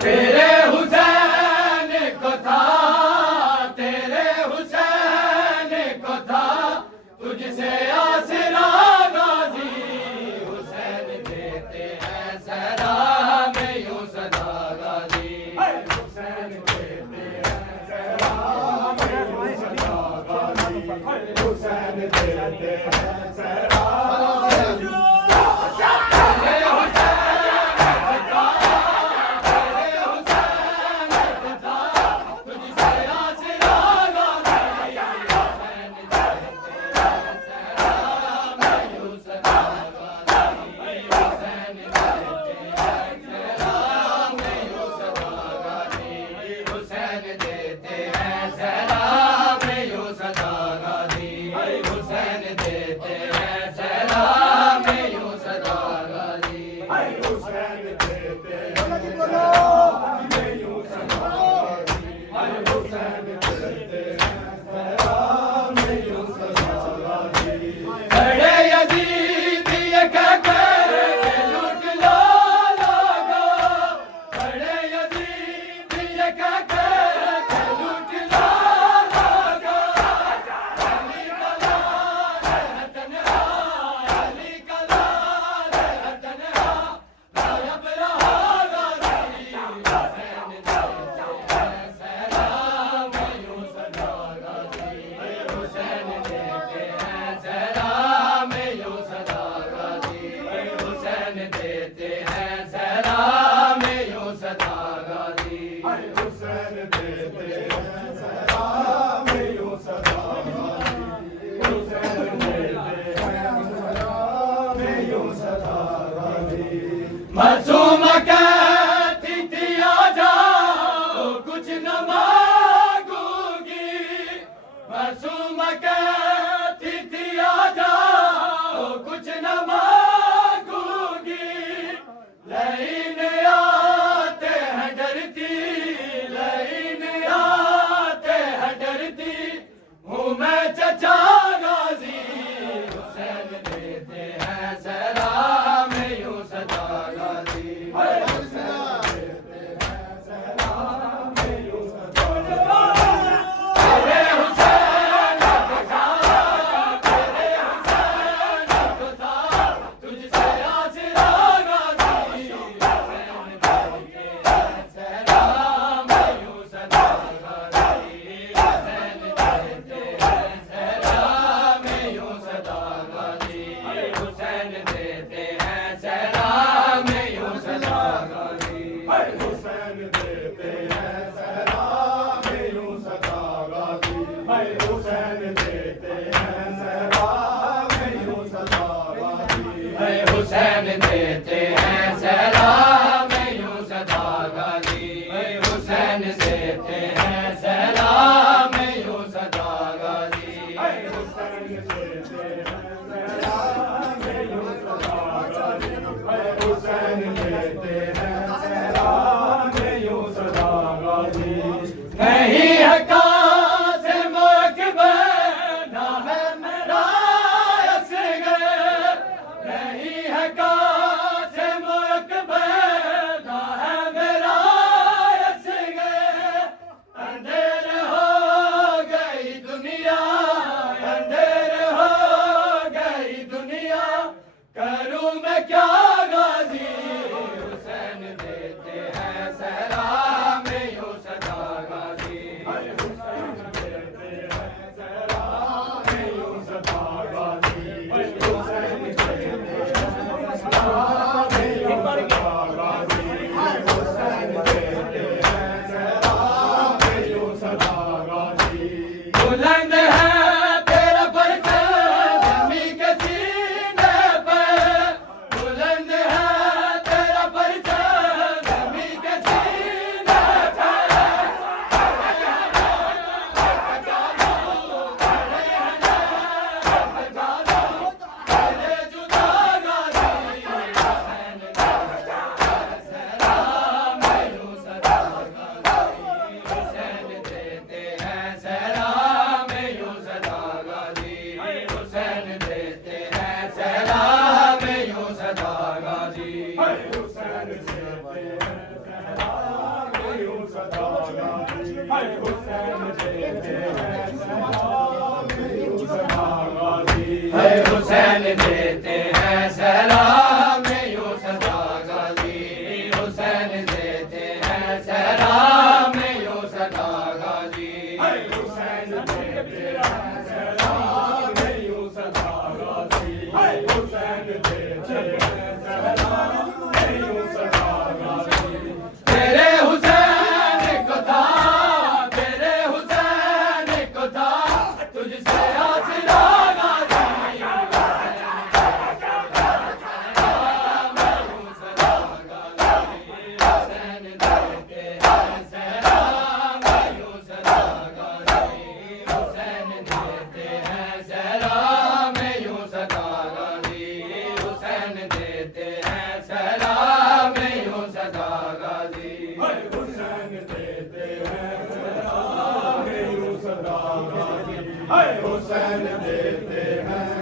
तेरे हुसैन को था, तेरे हुसैन को था, तुझसे आसरा गाजी। हुसैन देते हैं सलाम यूं सदा गाजी। हुसैन देते हैं सलाम यूं सदा गाजी। हुसैन देते हैं सलाम। मासूम कहती थी आ जाओ कुछ न मांगूंगी। मासूम कहती थी आ जाओ कुछ न मांगूंगी। लेकिन आते हैं डरती, लेकिन आते हैं डरती हूँ मैं चचा गाजी। हुसैन देते हैं सलाम यूं सदा गाजी। हुसैन देते हैं सलाम यूं सदा गाजी। हुसैन देते हैं सलाम यूं सदा गाजी। हुसैन देते हैं सलाम यूं सदा गाजी। हुसैन देते हैं सलाम यूं सदा गाजी। नहीं है कासिम बुलंद है तेरा परचम जमी के सीने पे, बुलंद है तेरा परचम जमी के सीने पे। हुसैन देते हैं सलाम यूं सदा गाजी, हुसैन देते हैं सलाम यूं सदा गाजी, हुसैन देते हैं सलाम यूं सदा गाजी, हुसैन देते हैं सलाम यूं सदा गाजी। तेरे हुसैन को था, तेरे हुसैन को था तुझसे आसरा हुसैन देते हैं